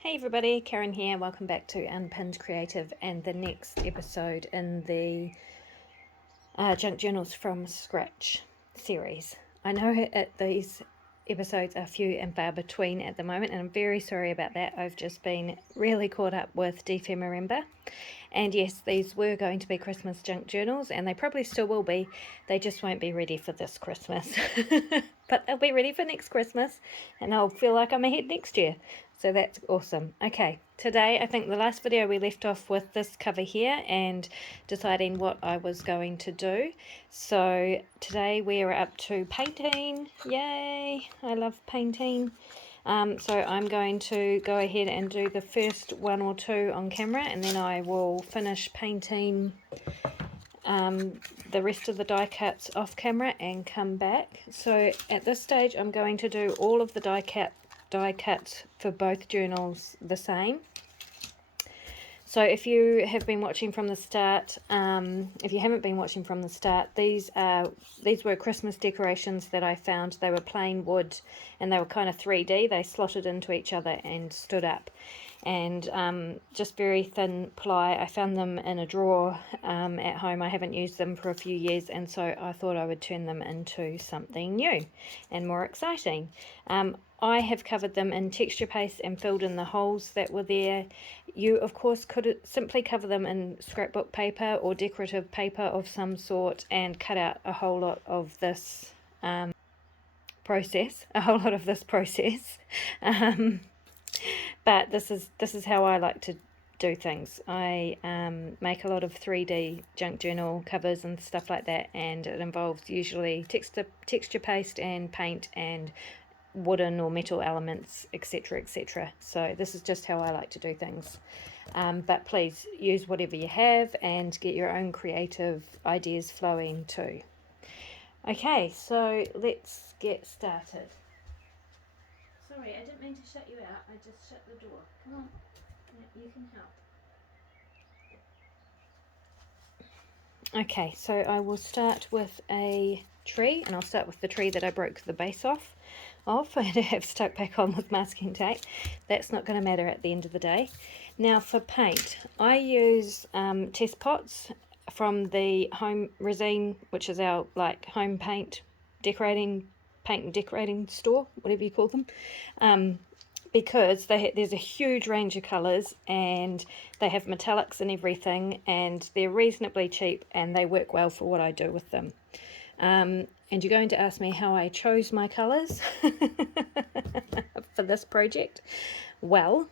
Hey everybody, Karen here. Welcome back to Unpinned Creative and the next episode in the Junk Journals from Scratch series. I know these episodes are few and far between at the moment, and I'm very sorry about that. I've just been really caught up with Defemerember. And yes, these were going to be Christmas junk journals, and they probably still will be. They just won't be ready for this Christmas. But they'll be ready for next Christmas, and I'll feel like I'm ahead next year. So that's awesome. Okay, today I think the last video we left off with this cover here and deciding what I was going to do. So today we are up to painting. Yay! I love painting. So I'm going to go ahead and do the first one or two on camera, and then I will finish painting the rest of the die cuts off camera and come back. So at this stage I'm going to do all of the die cuts for both journals the same. So if you have been watching from the start, if you haven't been watching from the start, these were Christmas decorations that I found. They were plain wood and they were kind of 3D. They slotted into each other and stood up. And just very thin ply. I found them in a drawer at home. I haven't used them for a few years, and so I thought I would turn them into something new and more exciting. I have covered them in texture paste and filled in the holes that were there. You, of course, could simply cover them in scrapbook paper or decorative paper of some sort and cut out a whole lot of this process. But this is how I like to do things. I make a lot of 3D junk journal covers and stuff like that, and it involves usually texture paste and paint and wooden or metal elements, etc, etc. So this is just how I like to do things. But please use whatever you have and get your own creative ideas flowing too. Okay, so let's get started. Sorry, I didn't mean to shut you out. I just shut the door. Come on, you can help. Okay, so I will start with a tree, and I'll start with the tree that I broke the base off of and have stuck back on with masking tape. That's not going to matter at the end of the day. Now for paint, I use test pots from the Home Resin, which is our home paint and decorating store, whatever you call them, because there's a huge range of colours and they have metallics and everything, and they're reasonably cheap and they work well for what I do with them. And you're going to ask me how I chose my colours for this project. Well,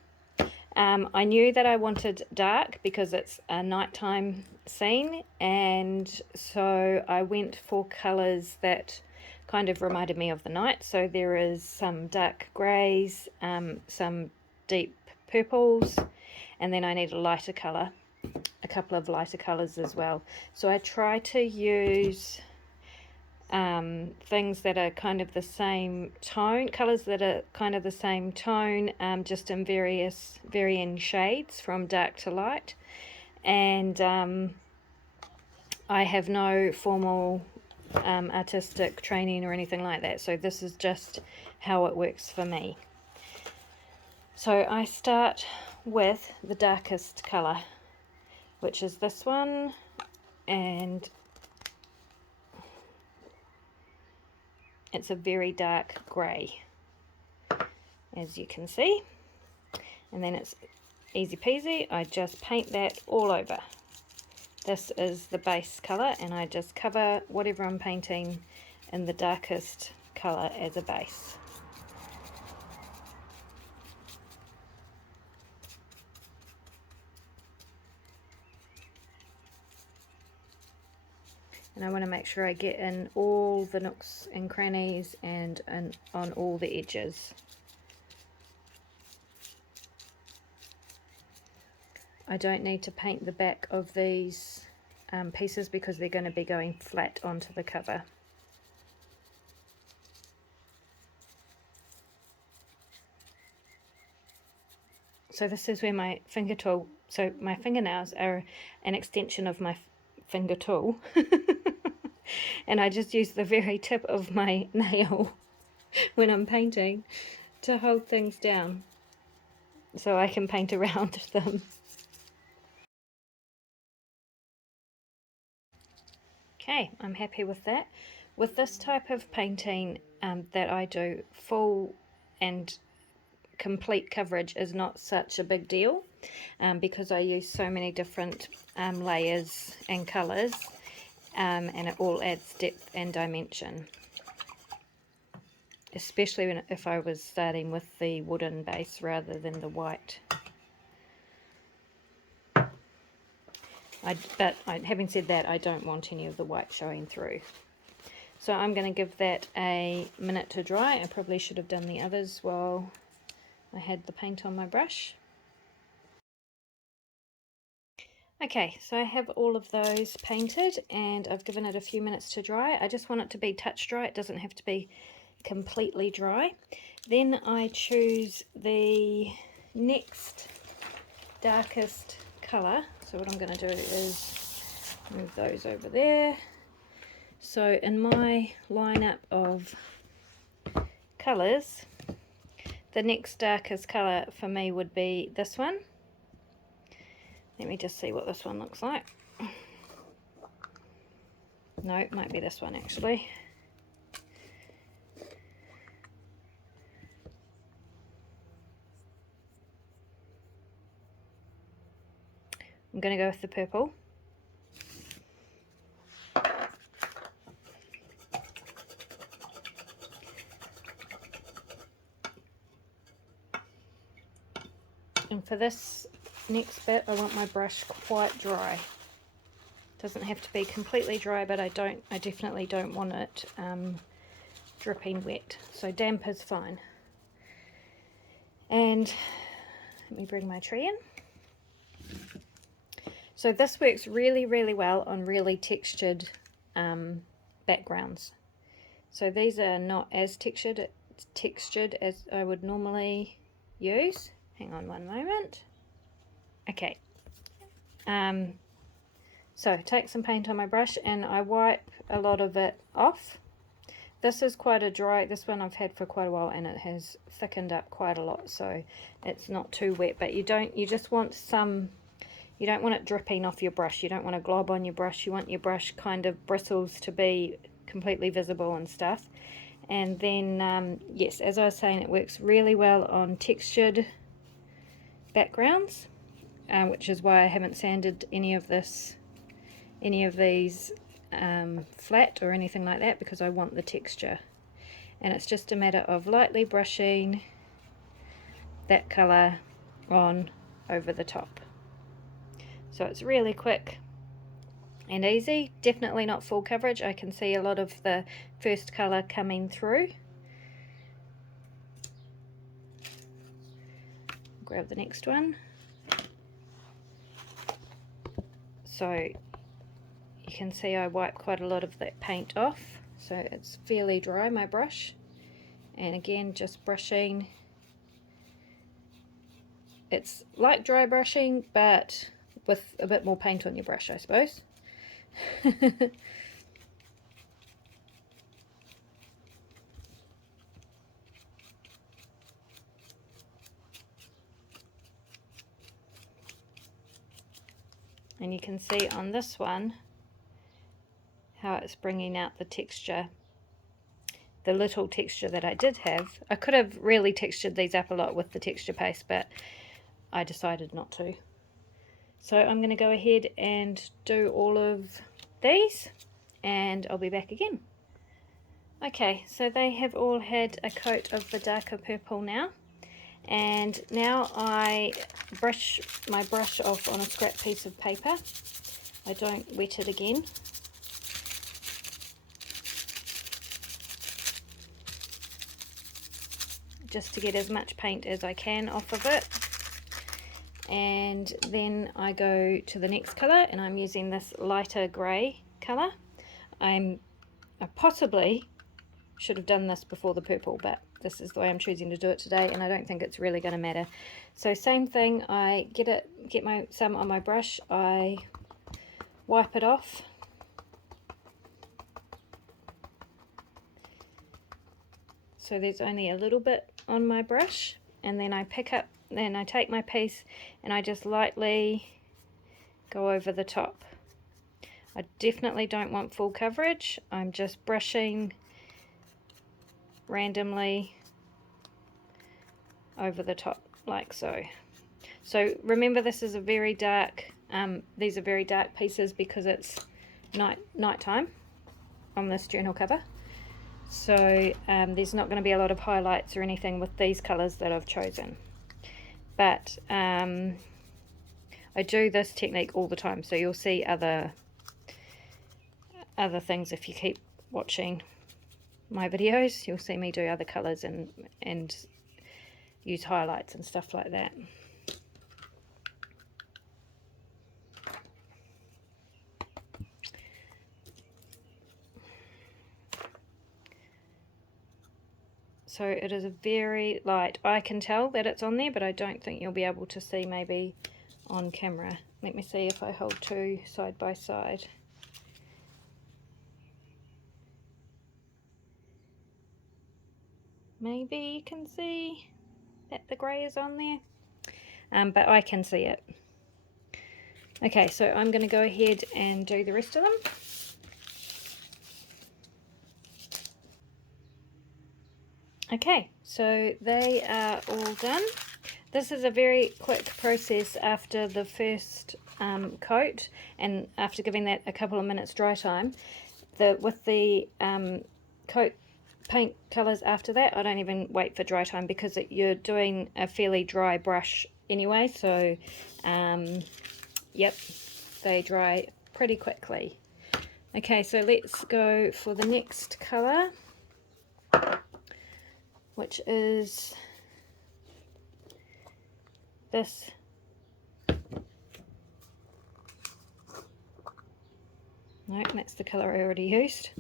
I knew that I wanted dark because it's a nighttime scene, and so I went for colours that kind of reminded me of the night. So there is some dark greys, some deep purples, and then I need a lighter colour, a couple of lighter colours as well. So I try to use things that are kind of the same tone, colours that are kind of the same tone, just in varying shades from dark to light. And I have no formal artistic training or anything like that, so this is just how it works for me. So I start with the darkest colour, which is this one, and it's a very dark grey, as you can see, and then it's easy peasy. I just paint that all over. This is the base colour, and I just cover whatever I'm painting in the darkest colour as a base. And I want to make sure I get in all the nooks and crannies and on all the edges. I don't need to paint the back of these pieces because they're going to be going flat onto the cover. So this is where my finger tool, so my fingernails are an extension of my finger tool. And I just use the very tip of my nail when I'm painting to hold things down. so I can paint around them. Okay, I'm happy with that. With this type of painting that I do, full and complete coverage is not such a big deal because I use so many different layers and colours, and it all adds depth and dimension. Especially if I was starting with the wooden base rather than the white. Having said that, I don't want any of the white showing through. So I'm going to give that a minute to dry. I probably should have done the others while I had the paint on my brush. Okay, so I have all of those painted and I've given it a few minutes to dry. I just want it to be touch dry. It doesn't have to be completely dry. Then I choose the next darkest colour. So what I'm going to do is move those over there. So in my lineup of colours, the next darkest colour for me would be this one. Let me just see what this one looks like. No, it might be this one actually. I'm going to go with the purple. And for this next bit, I want my brush quite dry. Doesn't have to be completely dry, but I definitely don't want it dripping wet. So damp is fine. And let me bring my tree in. So this works really, really well on really textured backgrounds. So these are not as textured as I would normally use. Hang on one moment. Okay. So take some paint on my brush and I wipe a lot of it off. This is quite a dry, this one I've had for quite a while and it has thickened up quite a lot, so it's not too wet, but you just want some, you don't want it dripping off your brush, you don't want a glob on your brush, you want your brush kind of bristles to be completely visible and stuff. And then, yes, as I was saying, it works really well on textured backgrounds, which is why I haven't sanded any of these flat or anything like that, because I want the texture. And it's just a matter of lightly brushing that colour on over the top. So it's really quick and easy. Definitely not full coverage. I can see a lot of the first colour coming through. Grab the next one. So you can see I wipe quite a lot of that paint off, so it's fairly dry, my brush. And again, just brushing. It's like dry brushing, but with a bit more paint on your brush, I suppose. And you can see on this one how it's bringing out the texture, the little texture that I did have. I could have really textured these up a lot with the texture paste, but I decided not to. So I'm going to go ahead and do all of these and I'll be back again. Okay, so they have all had a coat of the darker purple now, and now I brush my brush off on a scrap piece of paper. I don't wet it again. Just to get as much paint as I can off of it. And then I go to the next colour, and I'm using this lighter grey colour. I possibly should have done this before the purple, but this is the way I'm choosing to do it today, and I don't think it's really going to matter. So same thing, I get some on my brush, I wipe it off. So there's only a little bit on my brush, and then I pick up, then I take my piece and I just lightly go over the top. I definitely don't want full coverage. I'm just brushing randomly over the top like so. So remember, this is a very dark, these are very dark pieces because it's night time on this journal cover. So there's not going to be a lot of highlights or anything with these colours that I've chosen. But I do this technique all the time, so you'll see other things if you keep watching my videos. You'll see me do other colours and use highlights and stuff like that. So it is a very light. I can tell that it's on there, but I don't think you'll be able to see maybe on camera. Let me see if I hold two side by side. Maybe you can see that the grey is on there, but I can see it. Okay, so I'm going to go ahead and do the rest of them. Okay, so they are all done. This is a very quick process after the first coat, and after giving that a couple of minutes dry time. With the coat paint colours after that, I don't even wait for dry time because you're doing a fairly dry brush anyway, so yep, they dry pretty quickly. Okay, so let's go for the next colour, which is this. No, that's the colour I already used,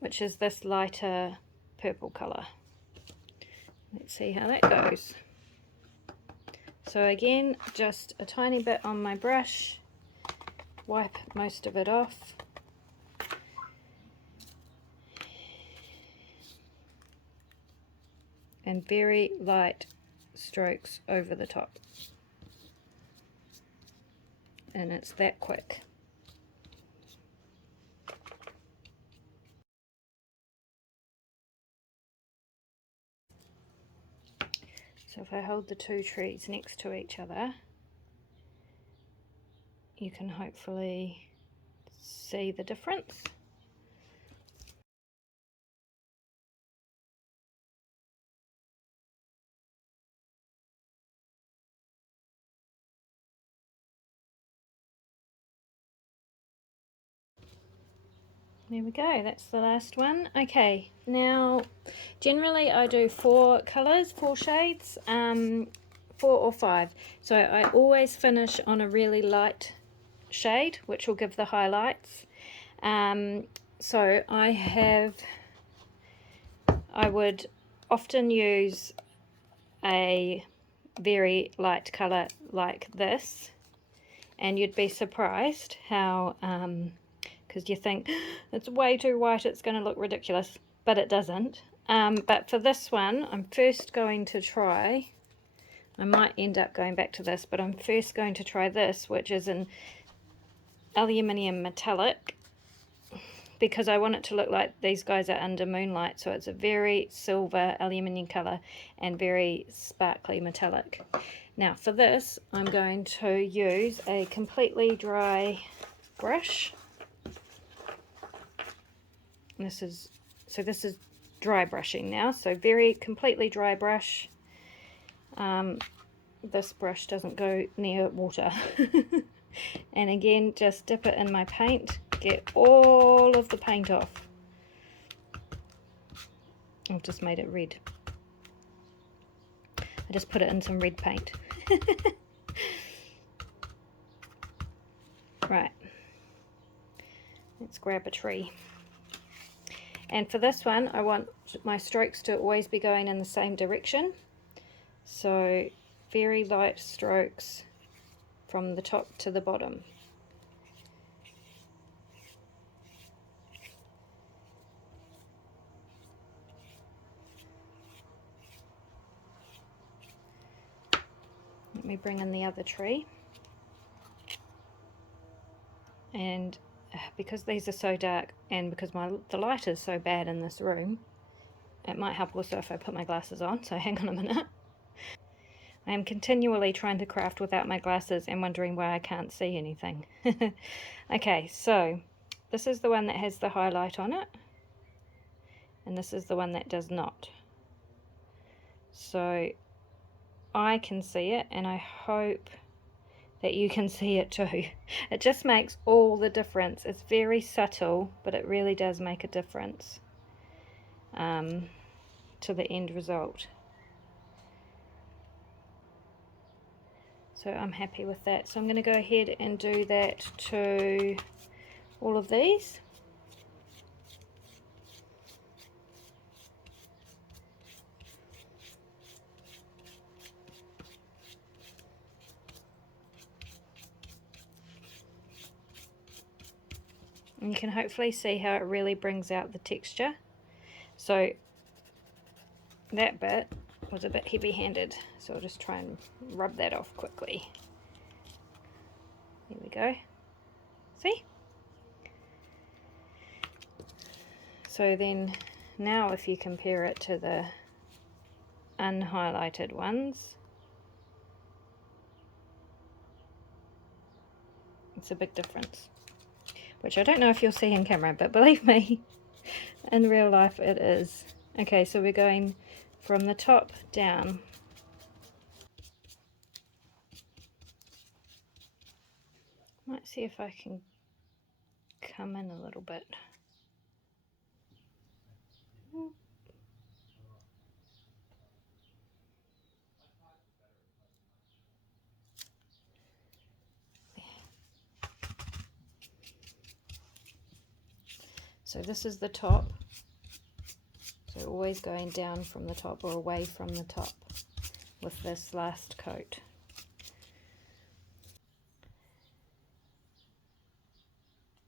which is this lighter purple colour. Let's see how that goes. So again, just a tiny bit on my brush, wipe most of it off. And very light strokes over the top. And it's that quick. So if I hold the two trees next to each other, you can hopefully see the difference. There we go, that's the last one. Okay, now generally I do 4 colours, 4 shades, 4 or 5. So I always finish on a really light shade, which will give the highlights. So I would often use a very light colour like this, and you'd be surprised how because you think it's way too white, it's going to look ridiculous, but it doesn't. But for this one, I'm first going to try, I might end up going back to this, but I'm first going to try this, which is an aluminium metallic, because I want it to look like these guys are under moonlight. So it's a very silver aluminium colour and very sparkly metallic. Now for this, I'm going to use a completely dry brush. This is dry brushing now, so very completely dry brush. This brush doesn't go near water. And again, just dip it in my paint, get all of the paint off. I've just made it red. I just put it in some red paint. Right, let's grab a tree. And for this one, I want my strokes to always be going in the same direction. So very light strokes from the top to the bottom. me bring in the other tree. And because these are so dark, and because the light is so bad in this room, it might help also if I put my glasses on, so hang on a minute. I am continually trying to craft without my glasses and wondering why I can't see anything. Okay, so this is the one that has the highlight on it, and this is the one that does not. So I can see it, and I hope that you can see it too. It just makes all the difference. It's very subtle, but it really does make a difference to the end result. So I'm happy with that. So I'm going to go ahead and do that to all of these. And you can hopefully see how it really brings out the texture. So that bit was a bit heavy-handed, so I'll just try and rub that off quickly. There we go. See? So then now if you compare it to the unhighlighted ones, it's a big difference, which I don't know if you'll see in camera, but believe me, in real life it is. Okay, so we're going from the top down. Might see if I can come in a little bit. So this is the top. So always going down from the top or away from the top with this last coat.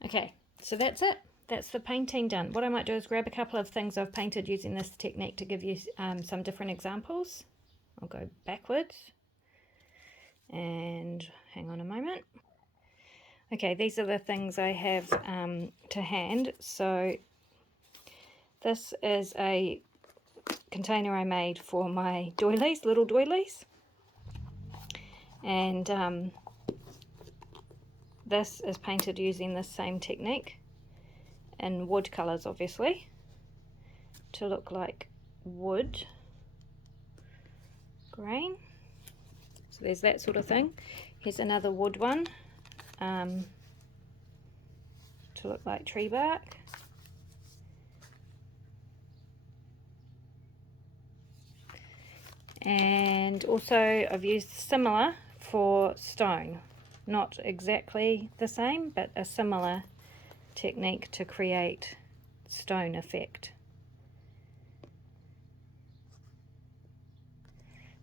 Okay, so that's it. That's the painting done. What I might do is grab a couple of things I've painted using this technique to give you some different examples. I'll go backwards and hang on a moment. Okay, these are the things I have to hand. So this is a container I made for my doilies, little doilies. And this is painted using this same technique in wood colours, obviously, to look like wood grain. So there's that sort of thing. Here's another wood one to look like tree bark. And also I've used similar for stone. Not exactly the same, but a similar technique to create stone effect.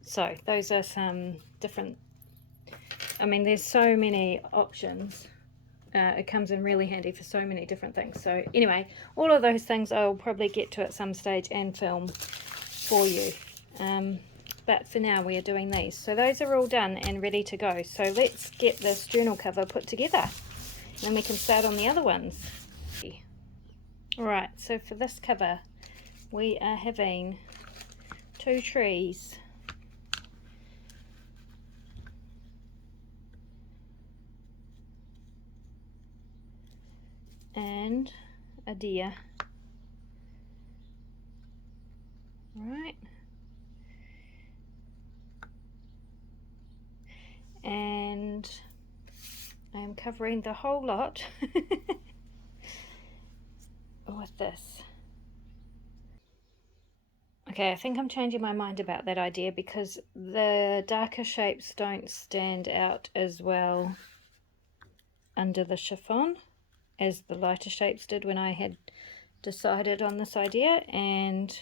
So those are some different, I mean there's so many options. It comes in really handy for so many different things. So anyway, all of those things I'll probably get to at some stage and film for you. But for now we are doing these. So those are all done and ready to go. So let's get this journal cover put together. And then we can start on the other ones. Alright, so for this cover we are having 2 trees. And a deer. Alright. And I am covering the whole lot with this. Okay, I think I'm changing my mind about that idea because the darker shapes don't stand out as well under the chiffon as the lighter shapes did when I had decided on this idea, and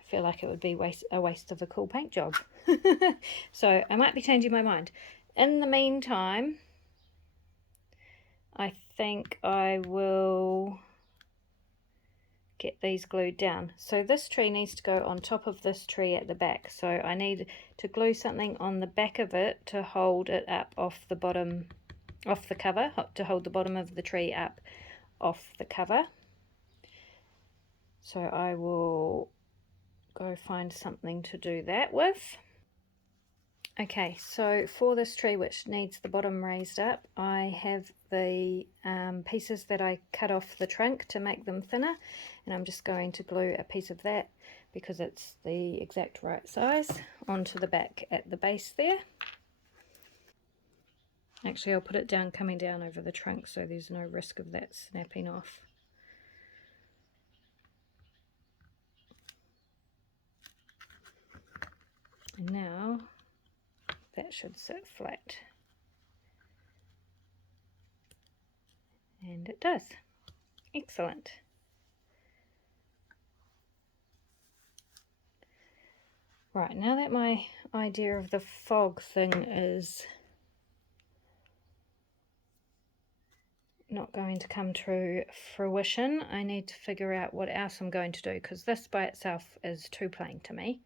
I feel like it would be a waste of a cool paint job. So I might be changing my mind. In the meantime, I think I will get these glued down. So this tree needs to go on top of this tree at the back. So I need to glue something on the back of it to hold it up off the bottom, off the cover, to hold the bottom of the tree up off the cover. So I will go find something to do that with. Okay, so for this tree, which needs the bottom raised up, I have the pieces that I cut off the trunk to make them thinner, and I'm just going to glue a piece of that, because it's the exact right size, onto the back at the base there. Actually, I'll put it down, coming down over the trunk, so there's no risk of that snapping off. And now that should sit flat. And it does. Excellent. Right, now that my idea of the fog thing is not going to come to fruition, I need to figure out what else I'm going to do, because this by itself is too plain to me.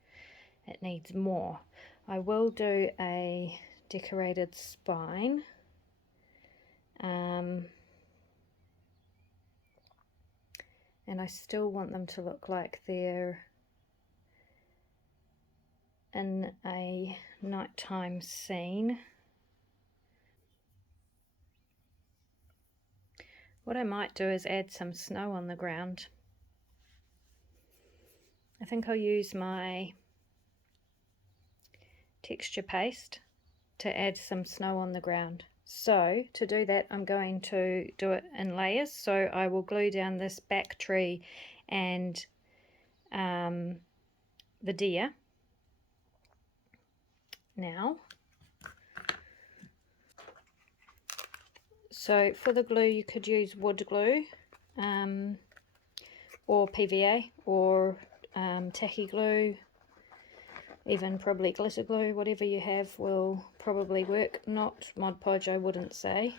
It needs more. I will do a decorated spine. And I still want them to look like they're in a nighttime scene. What I might do is add some snow on the ground. I think I'll use my texture paste to add some snow on the ground. So to do that, I'm going to do it in layers. So I will glue down this back tree and the deer. Now, so for the glue, you could use wood glue or PVA or tacky glue, even probably glitter glue. Whatever you have will probably work. Not Mod Podge, I wouldn't say.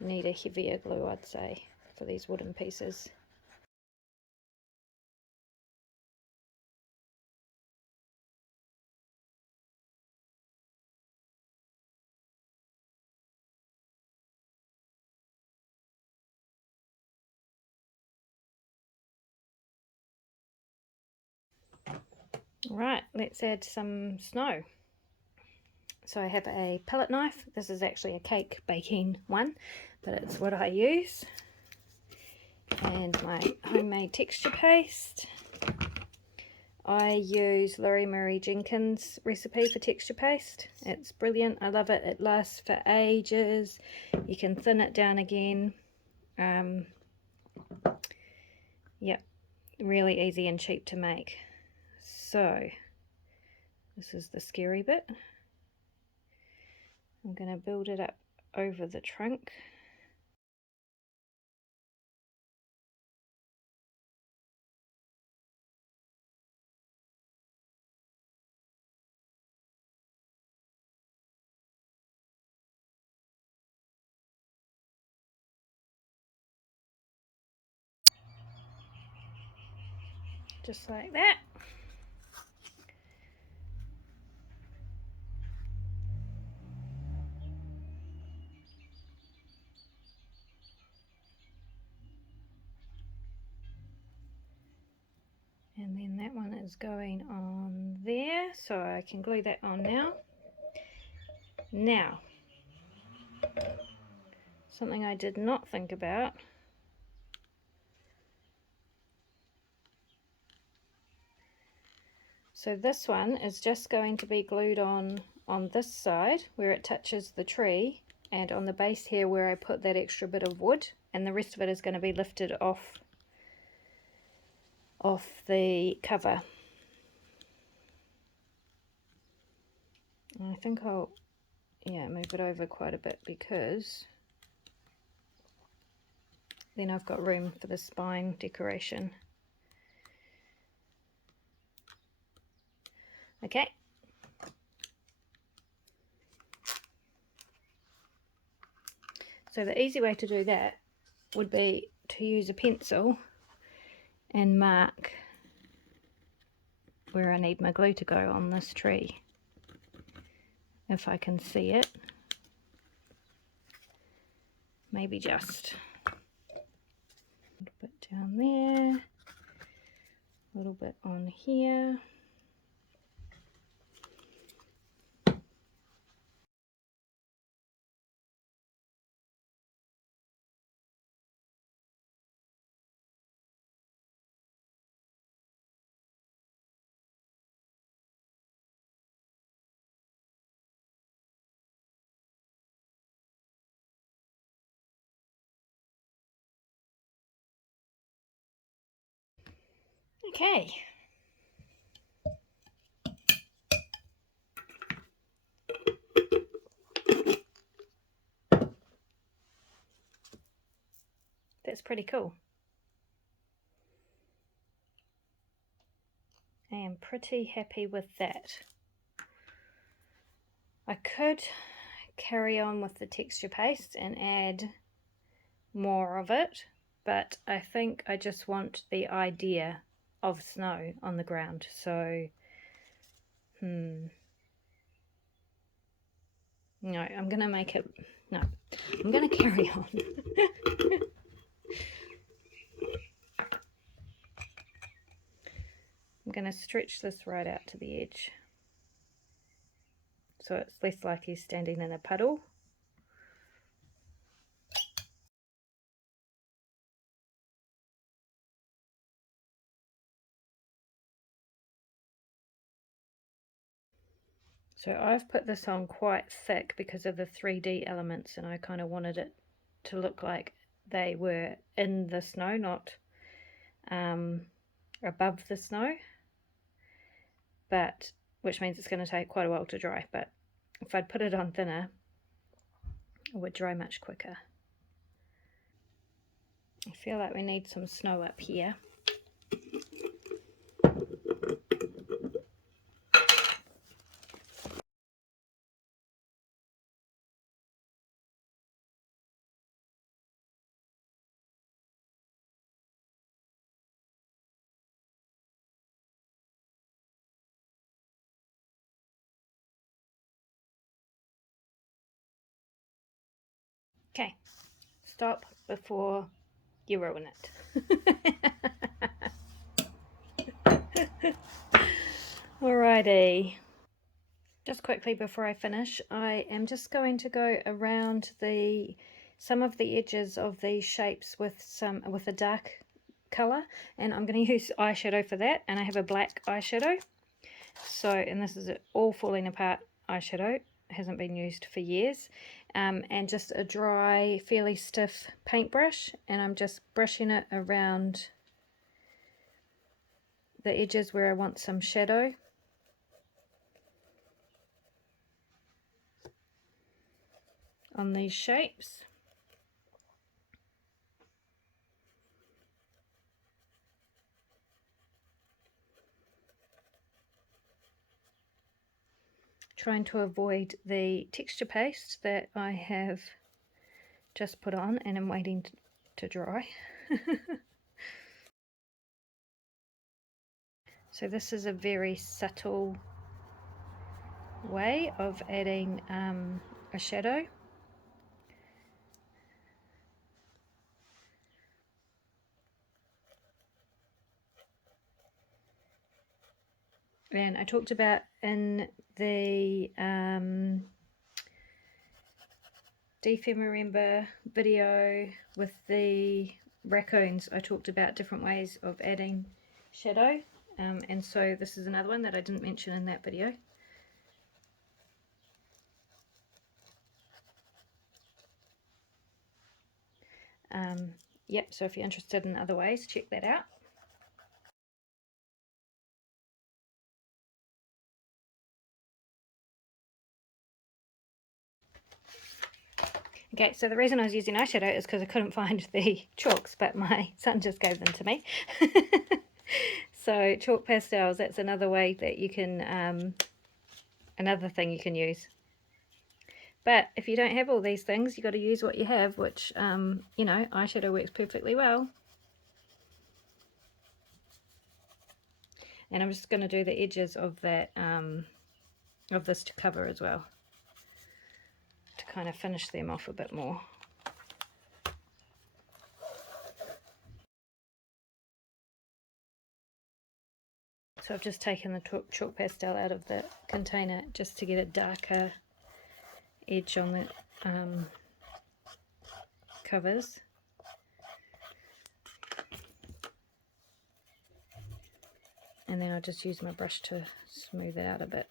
You need a heavier glue, I'd say, for these wooden pieces. Right, let's add some snow. So I have a palette knife. This is actually a cake baking one, but it's what I use. And my homemade texture paste. I use Laurie Murray Jenkins' recipe for texture paste. It's brilliant. I love it. It lasts for ages. You can thin it down again. Yep, really easy and cheap to make. So this is the scary bit. I'm going to build it up over the trunk. Just like that. And then that one is going on there, so I can glue that on now. Now, something I did not think about. So this one is just going to be glued on this side where it touches the tree, and on the base here where I put that extra bit of wood, and the rest of it is going to be lifted off the cover. And I think I'll move it over quite a bit, because then I've got room for the spine decoration. Okay. So the easy way to do that would be to use a pencil and mark where I need my glue to go on this tree, if I can see it. Maybe just a little bit down there, a little bit on here. Okay. That's pretty cool. I am pretty happy with that. I could carry on with the texture paste and add more of it, but I think I just want the idea of snow on the ground. So, no, I'm going to make it, no, I'm going to carry on. I'm going to stretch this right out to the edge, so it's less like he's standing in a puddle. So I've put this on quite thick because of the 3D elements, and I kind of wanted it to look like they were in the snow, not above the snow, but which means it's going to take quite a while to dry. But if I'd put it on thinner, it would dry much quicker. I feel like we need some snow up here. Okay, stop before you ruin it. Alrighty. Just quickly before I finish, I am just going to go around some of the edges of these shapes with a dark color, and I'm going to use eyeshadow for that, and I have a black eyeshadow. So, and this is all falling apart eyeshadow, hasn't been used for years, and just a dry, fairly stiff paintbrush, and I'm just brushing it around the edges where I want some shadow. On these shapes. Trying to avoid the texture paste that I have just put on and I'm waiting to dry. So this is a very subtle way of adding a shadow. And I talked about in the December video with the raccoons, I talked about different ways of adding shadow, and so this is another one that I didn't mention in that video. Yep, so if you're interested in other ways, check that out. Okay, so the reason I was using eyeshadow is because I couldn't find the chalks, but my son just gave them to me. So chalk pastels, that's another way that you can, another thing you can use. But if you don't have all these things, you've got to use what you have, which, you know, eyeshadow works perfectly well. And I'm just going to do the edges of that of this to cover as well, to kind of finish them off a bit more. So I've just taken the chalk pastel out of the container just to get a darker edge on the covers. And then I'll just use my brush to smooth it out a bit.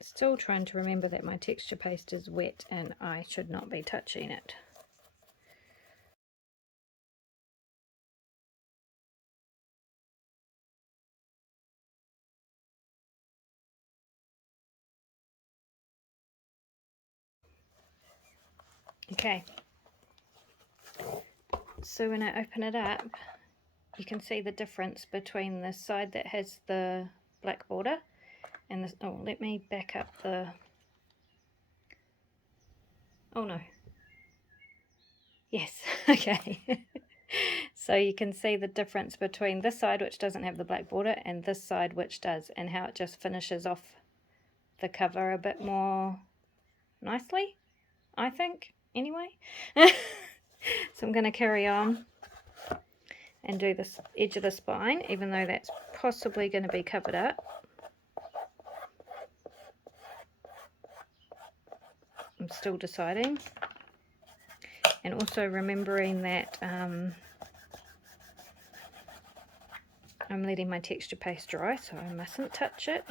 Still trying to remember that my texture paste is wet and I should not be touching it. Okay, so when I open it up, you can see the difference between the side that has the black border and this. Oh, let me back up the, oh no, yes, okay. So you can see the difference between this side, which doesn't have the black border, and this side, which does, and how it just finishes off the cover a bit more nicely, I think, anyway. So I'm going to carry on and do this edge of the spine, even though that's possibly going to be covered up. I'm still deciding. And also remembering that I'm letting my texture paste dry, so I mustn't touch it.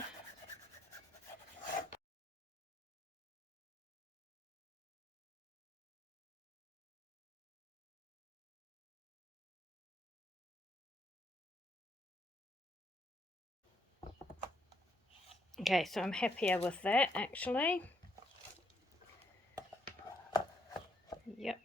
Okay, so I'm happier with that actually. Yep.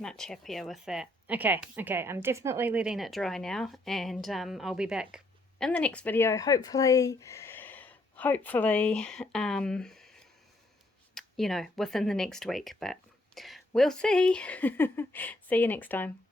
Much happier with that. Okay, I'm definitely letting it dry now, and I'll be back in the next video, hopefully, you know, within the next week, but we'll see. See you next time.